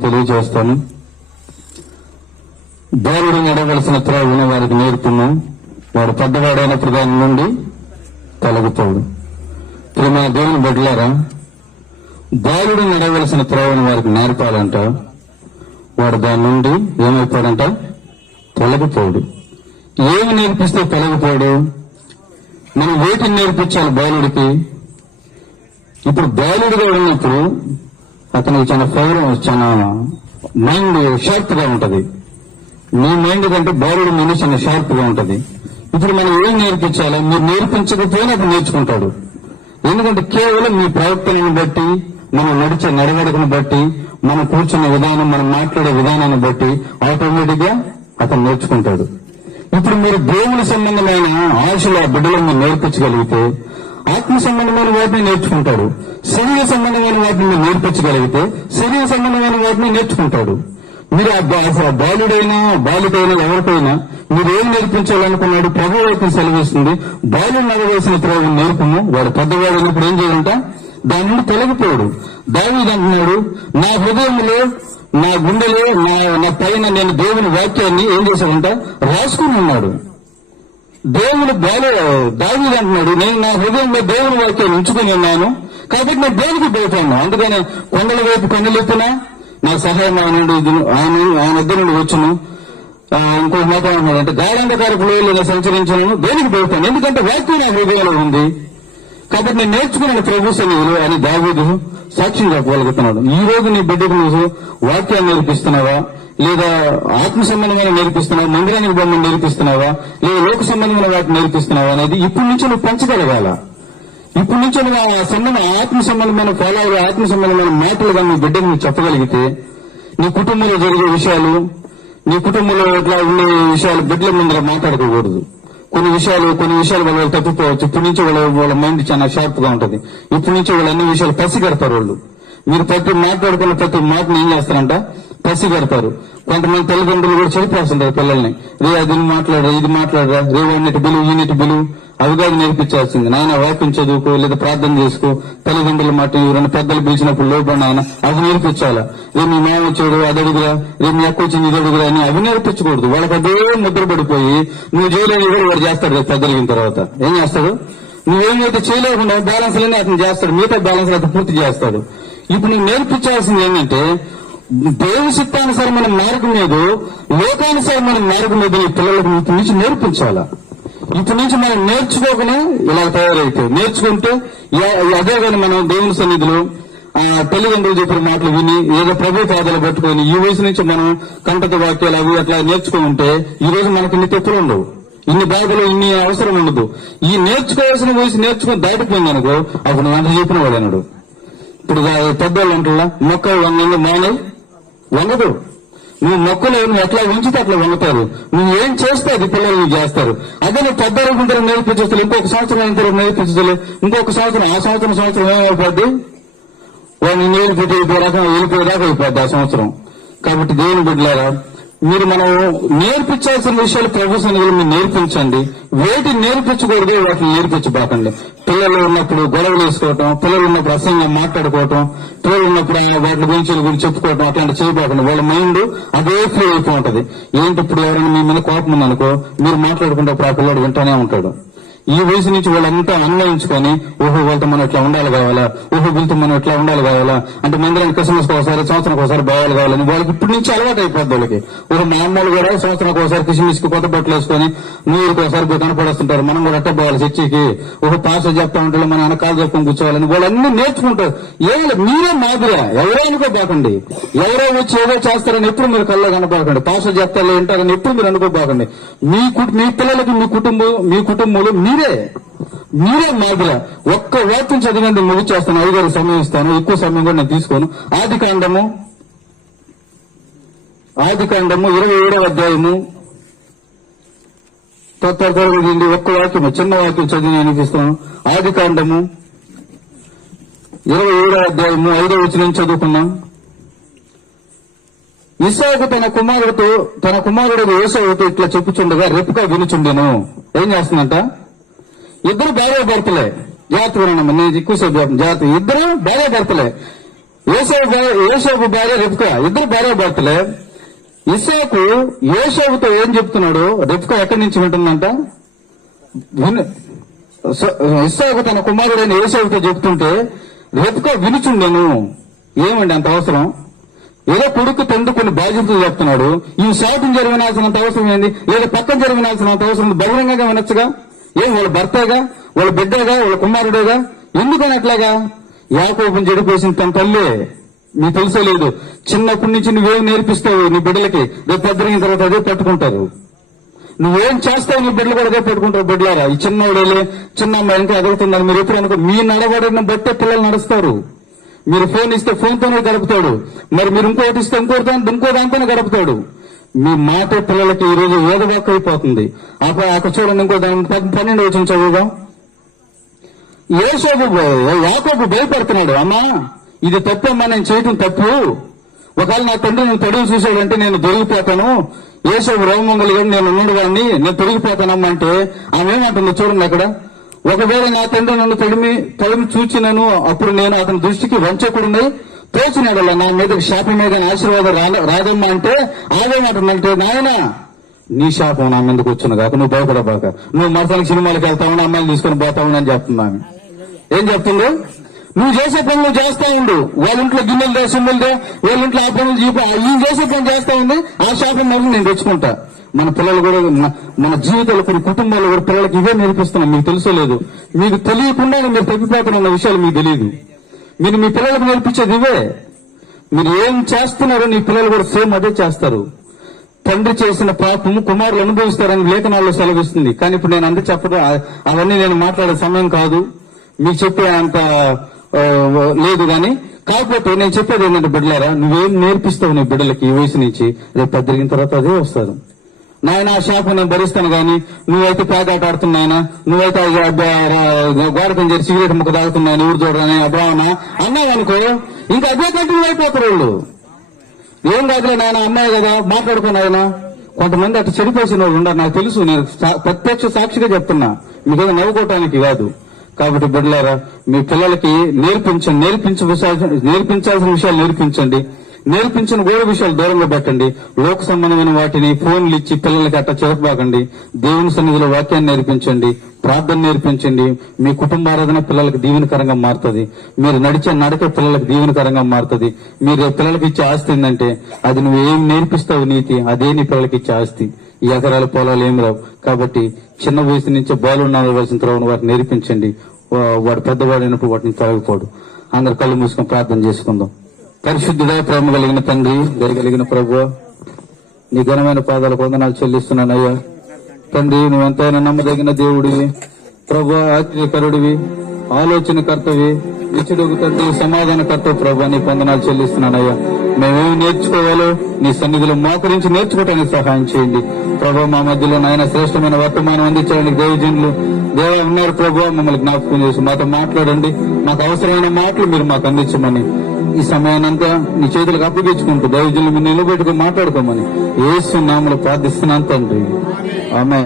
తెలియజేస్తాను. దేవుడు నడవలసిన త్రోవను వారికి నేర్పును. వాడు పెద్దవాడైన ప్రధాని నుండి తొలగుతాడు ఇప్పుడు మన దేవుని బిడ్డలారా దేవుడు నడవలసిన త్రోవను వారికి నేర్పాలంట. వాడు దాని నుండి ఏమైపోడంట? తొలగిపోడు. ఏమి నేర్పిస్తే తొలగిపోడు? మనం వేటిని నేర్పించాలి బాలుడికి ఇప్పుడు బాలుడిగా ఉన్నప్పుడు అతనికి చాలా ఫేవర్ చాలా మైండ్ షార్ప్గా ఉంటది. మీ మైండ్ కంటే బాలుడు మైండ్ చాలా షార్ప్గా ఉంటది. ఇప్పుడు మనం ఏం నేర్పించాలి? మీరు నేర్పించకపోయినా అతను నేర్చుకుంటాడు. ఎందుకంటే కేవలం మీ ప్రవర్తనను బట్టి మనం నడిచే నడవడికను బట్టి మనం కూర్చున్న విధానం మనం మాట్లాడే విధానాన్ని బట్టి ఆటోమేటిక్గా అతను నేర్చుకుంటాడు. ఇప్పుడు మీరు దేవుని సంబంధమైన ఆశలు ఆ బిడ్డలను నేర్పించగలిగితే ఆత్మ సంబంధమైన వాటిని నేర్చుకుంటాడు. శరీర సంబంధమైన వాటిని మీరు నేర్పించగలిగితే శరీర సంబంధమైన వాటిని నేర్చుకుంటాడు. మీరు ఆ బా- అసలు బాలుడైనా బాలికైనా ఎవరికైనా మీరు ఏం నేర్పించాలనుకున్నాడు? ప్రభు వైపు సెలవిస్తుంది. బాలుడు నడవేసిన తర్వాత నేర్పము. వాడు పెద్దవాడు అయినప్పుడు ఏం చేయాలంట? దాని నుండి తొలగిపోడు. దావీదు అంటున్నాడు నా హృదయంలో నా గుండెలో నా నా పైన నేను దేవుని వాక్యాన్ని ఏం చేశాడంట? రాసుకుని ఉన్నాడు. దేవుని బాలు దావీదు అంటున్నాడు నేను నా హృదయంలో దేవుని వాక్యాన్ని ఉంచుకుని ఉన్నాను కాబట్టి నేను దేవునికి పోతాను అందుకని కొండల వైపు కొండలెత్తినా నా సహాయం ఆయన నుండి ఇది- ఆయన ఆయన దగ్గర నుండి వచ్చును. ఇంకో మాట అన్నాడు అంటే గాఢంధకారపు లోయలో సంచరించను దేనికి పోతాను ఎందుకంటే వాక్యం నా హృదయంలో ఉంది. కాబట్టి నేను నేర్చుకున్నాను ప్రభు సన్నిధిలో అని దావీదు సాక్ష్యం చెప్పగలుగుతున్నాడు ఈ రోజు నీ బిడ్డకు నువ్వు వాక్యాన్ని నేర్పిస్తున్నావా? లేదా ఆత్మ సంబంధమైన నేర్పిస్తున్నావా? మందిరానికి బొమ్మను నేర్పిస్తున్నావా? లేదా లోక సంబంధమైన వాటిని నేర్పిస్తున్నావా అనేది ఇప్పటి నుంచి నువ్వు పెంచగలగాల. ఇప్పటి నుంచి నువ్వు ఆ సంబంధం ఆత్మ సంబంధమైన ఫాలో ఆత్మ సంబంధమైన మాటలుగా నీ బిడ్డకు నువ్వు చెప్పగలిగితే నీ కుటుంబంలో జరిగే విషయాలు నీ కుటుంబంలో ఇట్లా ఉండే విషయాలు బిడ్డల ముందర మాట్లాడకూడదు కొన్ని విషయాలు కొన్ని విషయాలు వాళ్ళు తప్పిపోవచ్చు ఇప్పటి నుంచి వాళ్ళ వాళ్ళ మైండ్ చాలా షార్ప్గా ఉంటది. ఇప్పటి నుంచి వాళ్ళు అన్ని విషయాలు పసిగడతారు వాళ్ళు. మీరు ప్రతి మాట్లాడుకున్న ప్రతి మాటను ఏం చేస్తారంట? పసిగడతారు కొంతమంది తల్లిదండ్రులు కూడా చెడిపోతుంటారు పిల్లల్ని. రే అది మాట్లాడరా ఇది మాట్లాడరా. రే వాడినట్టు బిలువు ఈనటి బిలువు అవి కాదు నేర్పించాల్సింది. నాయన వాక్యం చదువుకో లేదా ప్రార్థన చేసుకో. తల్లిదండ్రుల మాట ఎవరైనా పెద్దలు పిలిచినప్పుడు లోపడి ఆయన అది నేర్పించాలా? రే మీ మామ వచ్చాడు అది అడుగురా. రే మీ అక్క వచ్చింది ఇది అడుగురా అని అవి నేర్పించకూడదు. వాళ్ళకి అదే ముద్ర పడిపోయి నువ్వు చేయలేని కూడా వాడు చేస్తాడు రేపు పెద్దలిగిన తర్వాత. ఏం చేస్తాడు నువ్వేమైతే చేయలేకుండా బ్యాలెన్స్ లేని అతను చేస్తాడు. మిగతా బ్యాలెన్స్ అతను పూర్తి చేస్తాడు. ఇప్పుడు నువ్వు నేర్పించాల్సింది ఏంటంటే దేవుని చిత్తానుసారమైన మార్గం మీద లోకానుసారమైన మార్గం మీద ఈ పిల్లలకు ఇటు నుంచి నేర్పించాలా? ఇటు నుంచి మనం నేర్చుకోకనే ఇలా తయారైతే నేర్చుకుంటే అదే కానీ మనం దేవుని సన్నిధిలో ఆ తల్లిదండ్రులు చెప్పిన మాటలు విని ఏదో ప్రభు పాదాలు పట్టుకొని ఈ వయసు నుంచి మనం కంటక వాక్యాలు అవి అట్లా నేర్చుకుంటే ఈ రోజు మనకి ఇన్ని తెప్పులు ఉండవు. ఇన్ని బాధలు ఇన్ని అవసరం ఉండదు. ఈ నేర్చుకోవాల్సిన వయసు నేర్చుకుని దాటిపోయింది అనుకో అప్పుడు అంత చెప్పిన వాడు అన్నాడు ఇప్పుడు పెద్దవాళ్ళు అంటున్నా మొక్క వంగండి మానే వంగదు. నువ్వు మొక్కలు నువ్వు ఎట్లా ఉంచితే అట్లా వంగుతారు. నువ్వు ఏం చేస్తే అది పిల్లలు నువ్వు చేస్తారు. అదే నువ్వు పెద్ద అనుకుంటారు నేర్పించలేదు ఇంకొక సంవత్సరం అయిన తర్వాత నేర్పించలేదు ఇంకొక సంవత్సరం ఆ సంవత్సరం సంవత్సరం ఏమైపోద్ది వాడిని నీళ్ళు పెట్టి అయిపోయే రకం వెళ్ళిపోయేదాకా అయిపోద్ది ఆ సంవత్సరం. కాబట్టి దేవుని బిడ్డలారా మీరు మనం నేర్పించాల్సిన విషయాలు ప్రభు సన్నిధిలో మీరు నేర్పించండి. వేటిని నేర్పించకూడదు వాటిని నేర్పించబాకండి. పిల్లలు ఉన్నప్పుడు గొడవలు వేసుకోవటం పిల్లలు ఉన్నప్పుడు అసహ్యంగా మాట్లాడుకోవటం పిల్లలు ఉన్నప్పుడు ఆ వాటి గురించి గురించి చెప్పుకోవటం అట్లాంటి చేయబోకండి. వాళ్ళ మైండ్ అదే ఫ్రీ అయిపోతుంది ఏంటి ఇప్పుడు ఎవరైనా మీ మీద కోపం ఉందనుకో మీరు మాట్లాడుకుంటే అప్పుడు ఆ పిల్లడు వింటానే ఉంటాడు. ఈ వయసు నుంచి వాళ్ళంతా అన్వయించుకొని ఓహో వాళ్ళతో మనం ఇట్లా ఉండాలి కావాలా? ఓహో వీళ్ళతో మనం ఇట్లా ఉండాలి కావాలా? అంటే మందిరానికి క్రిస్మస్ ఒకసారి సంవత్సరం ఒకసారి బాగాలి కావాలని వాళ్ళకి ఇప్పటి నుంచి అలవాటు అయిపోద్ది వాళ్ళకి. ఒక మామూలు కూడా సంవత్సరానికి ఒకసారి కిస్మిస్కి కొత్త బట్టలు వేసుకొని న్యూ ఒకసారి కనపడేస్తుంటారు. మనం కూడా అట్ట పోవాలి చర్చికి. ఒక పాస్ చెప్తా ఉంటారు మన అనకాలు చెప్పుకొని కూర్చోవాలని వాళ్ళన్నీ నేర్చుకుంటారు. ఏం మీరే మాదిరా ఎవరో అనుకోబాకండి. ఎవరో వచ్చి ఏదో చేస్తారని ఎప్పుడు మీరు కల్లో కనపడకండి. పాస్ చెప్తారు ఏంటారని ఎప్పుడు మీరు అనుకోబాకండి. మీ కు- మీ పిల్లలకి మీ కుటుంబం మీ కుటుంబంలో మీరే మీరే మాదిర ఒక్క వాక్యం చదివండి ముగిచేస్తాను ఐదారు సమయం ఇస్తాను ఎక్కువ సమయం కూడా నేను తీసుకోను. ఆది కాండము ఆది కాండము ఇరవై ఏడవ అధ్యాయము. త్వర ఒక్క వాక్యం చిన్న వాక్యం చదివి నేను ఇస్తాను. ఆది కాండము ఇరవై ఏడవ అధ్యాయము ఐదవ వచ్చిన చదువుకున్నాం ఇసాకు తన కుమారుడితో తన కుమారుడు యేసవుతో ఇట్లా చెప్పుచుండగా రెప్పుగా వినుచుండెను. ఏం చేస్తుందంట? ఇద్దరు భార్య భర్తలే. జాగ్రత్తగా ఉన్నాను నేను ఎక్కువసేపు జాతి జాగ్రత్త ఇద్దరు భార్య భర్తలే. ఏసోపు ఏసోపు భార్య రెప్కా ఇద్దరు భార్య భర్తలే. ఇసాకు ఏసోపుతో ఏం చెప్తున్నాడు? రెప్కా ఎక్కడి నుంచి వింటుందంట? ఇస్సాకు తన కుమారుడైన ఏసోపుతో చెప్తుంటే రెప్కా వినుచుండెను. ఏమండి అంత అవసరం? ఏదో కొడుకు తండ్రి కొన్ని బాధ్యతలు చెప్తున్నాడు. ఈ శాతం జరిగినాల్సినంత అవసరం ఏంది? లేదా పక్కన జరిగినాల్సినంత అవసరం బహిరంగంగా వినొచ్చుగా? ఏం వాళ్ళ భర్తగా? వాళ్ళ బిడ్డగా? వాళ్ళ కుమారుడేగా? ఎందుకని అట్లాగా యాకోపం చెడిపోసిన తన తల్లి నీకు తెలుసో లేదు చిన్నప్పటి నుంచి నువ్వేం నేర్పిస్తావు నీ బిడ్డలకి? రేపు పెద్దరిగిన తర్వాత అదే పెట్టుకుంటారు. నువ్వేం చేస్తావు నీ బిడ్డలు కూడా అదే పెట్టుకుంటారు బిడ్డలారా? ఈ చిన్నవాడేలే చిన్న అమ్మాయి ఇంకా ఎదుగుతుందని మీరు ఎప్పుడు అనుకో మీ నడవడిని బట్టే పిల్లలు నడుస్తారు. మీరు ఫోన్ ఇస్తే ఫోన్తోనే గడుపుతాడు. మరి మీరు ఇంకోటి ఇస్తే ఇంకోటి ఇంకో దాంతోనే గడుపుతాడు. మీ మాట పిల్లలకి ఈ రోజు అయిపోతుంది. అప్పుడు అక్కడ చూడండి ఇంకో దాని పన్నెండు వచ్చిన చదువుదాం ఏసోబు యాకోబు భయపడుతున్నాడు. అమ్మా ఇది తప్పమ్మా నేను చేయటం తప్పు. ఒకవేళ నా తండ్రి నేను తొడుగు చూసాడంటే నేను దొరికిపోతాను. ఏసోబు రోమంగలి కానీ నేను ఉండగాన్ని నేను తొలగిపోతానమ్మా అంటే ఆమె ఏమంటుంది చూడండి అక్కడ. ఒకవేళ నా తండ్రి నన్ను తడిమి తడిమి చూచినను అప్పుడు నేను అతని దృష్టికి వంచకుడిని. తోచినాడల్లా నా మీద శాపం మీద ఆశీర్వాదం రాదమ్మా అంటే ఆవేమంటుందంటే నాయన నీ శాపం నా మీదకి వచ్చిన కాక నువ్వు భయపడబాక. నువ్వు మరసలకి సినిమాలకు వెళ్తావు అమ్మాయిని తీసుకుని పోతావు అని చెప్తున్నాను ఏం చెప్తుండ్రు నువ్వు చేసే పనులు చేస్తా ఉండు. వాళ్ళ ఇంట్లో గిన్నెలు దే వాళ్ళ ఇంట్లో ఆ పనులు చూపి ఈయన చేసే పని చేస్తా ఉంది ఆ శాపం మొదలు నేను తెచ్చుకుంటా. మన పిల్లలు కూడా మన- మన జీవితాలు కొన్ని కుటుంబాలు కూడా పిల్లలకి ఇవే నేర్పిస్తున్నాం. మీకు తెలుసలేదు మీకు తెలియకుండా మీరు తప్పిపోతున్న విషయాలు మీకు తెలియదు. మీరు మీ పిల్లలకు నేర్పించేది ఇవే. మీరు ఏం చేస్తున్నారో నీ పిల్లలు కూడా సేమ్ అదే చేస్తారు. తండ్రి చేసిన పాపము కుమారులు అనుభవిస్తారని లేఖనాల్లో సెలవిస్తుంది. కానీ ఇప్పుడు నేను అంత చెప్పడం అవన్నీ నేను మాట్లాడే సమయం కాదు. మీకు చెప్పే అంత లేదు కానీ కాకపోతే నేను చెప్పేది ఏంటంటే బిడ్డలారా నువ్వేం నేర్పిస్తావు నీ బిడ్డలకి ఈ వయసు నుంచి? రేపు పెద్దరిగిన తర్వాత అదే వస్తారు. నాయన ఆ శాపం నేను భరిస్తాను కానీ నువ్వైతే పేకాట ఆడుతున్నాయన నువ్వైతే ఆ గోడకం చేసి సిగరెట్ ముక్క తాగుతున్నాయని ఊరు చూడని అబ్రాహ్మణ. అన్నావనుకో ఇంకా అదే కంటిన్యూ అయిపోతారు వాళ్ళు. ఏం కాదులే నాయన అమ్మాయి కదా మాట్లాడుకుని ఆయన కొంతమంది అటు చెడిపోసిన వాళ్ళు ఉన్నారు నాకు తెలుసు నేను ప్రత్యక్ష సాక్షిగా చెప్తున్నా. మీకు నవ్వుకోవటానికి కాదు. కాబట్టి బిడ్డలారా మీ పిల్లలకి నేర్పించండి నేర్పించ నేర్పించాల్సిన విషయాలు నేర్పించండి. నేర్పించిన గోడ విషయాలు దూరంగా పెట్టండి. లోక సంబంధమైన వాటిని ఫోన్లు ఇచ్చి పిల్లలకి అట్ట చేరబాకండి. దేవుని సన్నిధిలో వాక్యాన్ని నేర్పించండి. ప్రార్థన నేర్పించండి. మీ కుటుంబ ఆరాధన పిల్లలకు దీవెనకరంగా మారుతుంది. మీరు నడిచే నడక పిల్లలకు దీవెనకరంగా మారుతుంది. మీరు పిల్లలకి ఇచ్చే ఆస్తి ఏంటంటే అది నువ్వు ఏం నేర్పిస్తావు నీతి అదే నీ పిల్లలకి ఇచ్చే ఆస్తి. ఈ ఎకరాల పొలాలు ఏమి రావు. కాబట్టి చిన్న వయసు నుంచే బాలు ఉండవలసిన తర్వాత వాటిని నేర్పించండి. వాడు పెద్దవాడైనప్పుడు వాటిని తొలగిపోడు. అందరు కళ్ళు మూసుకొని ప్రార్థన చేసుకుందాం. పరిశుద్ధుడా ప్రేమ కలిగిన తండ్రి దయగలిగిన ప్రభు నీ ఘనమైన పాదాలకు వందనాలు చెల్లిస్తున్నానయ్యా. తండ్రి నువ్వు ఎంతైనా నమ్మదగిన దేవుడివి ప్రభు ఆశ్చర్యకరుడివి ఆలోచనకర్తవి ఇచ్చుడుకు తండ్రి సమాధానకర్త ప్రభు నీ పొందనాలు చెల్లిస్తున్నానయ్యా. మేమేమి నేర్చుకోవాలో నీ సన్నిధిలో మోకరించి నేర్చుకోవటానికి సహాయం చేయండి. ప్రభు మా మధ్యలో నాయన శ్రేష్టమైన వర్తమానం అందించడానికి దేవజనులు దేవ ఉన్నారు. ప్రభు మమ్మల్ని జ్ఞాపకం చేసి మాతో మాట్లాడండి. మాకు అవసరమైన మాటలు మీరు మాకు అందించమని ఈ సమయానంతా నీ చేతులకు అప్పగించుకుంటూ దైవజనులు నిలబెట్టుకుని మాట్లాడుకోమని ఏసు నామలు ప్రార్థిస్తున్నాను తండ్రి. ఆమె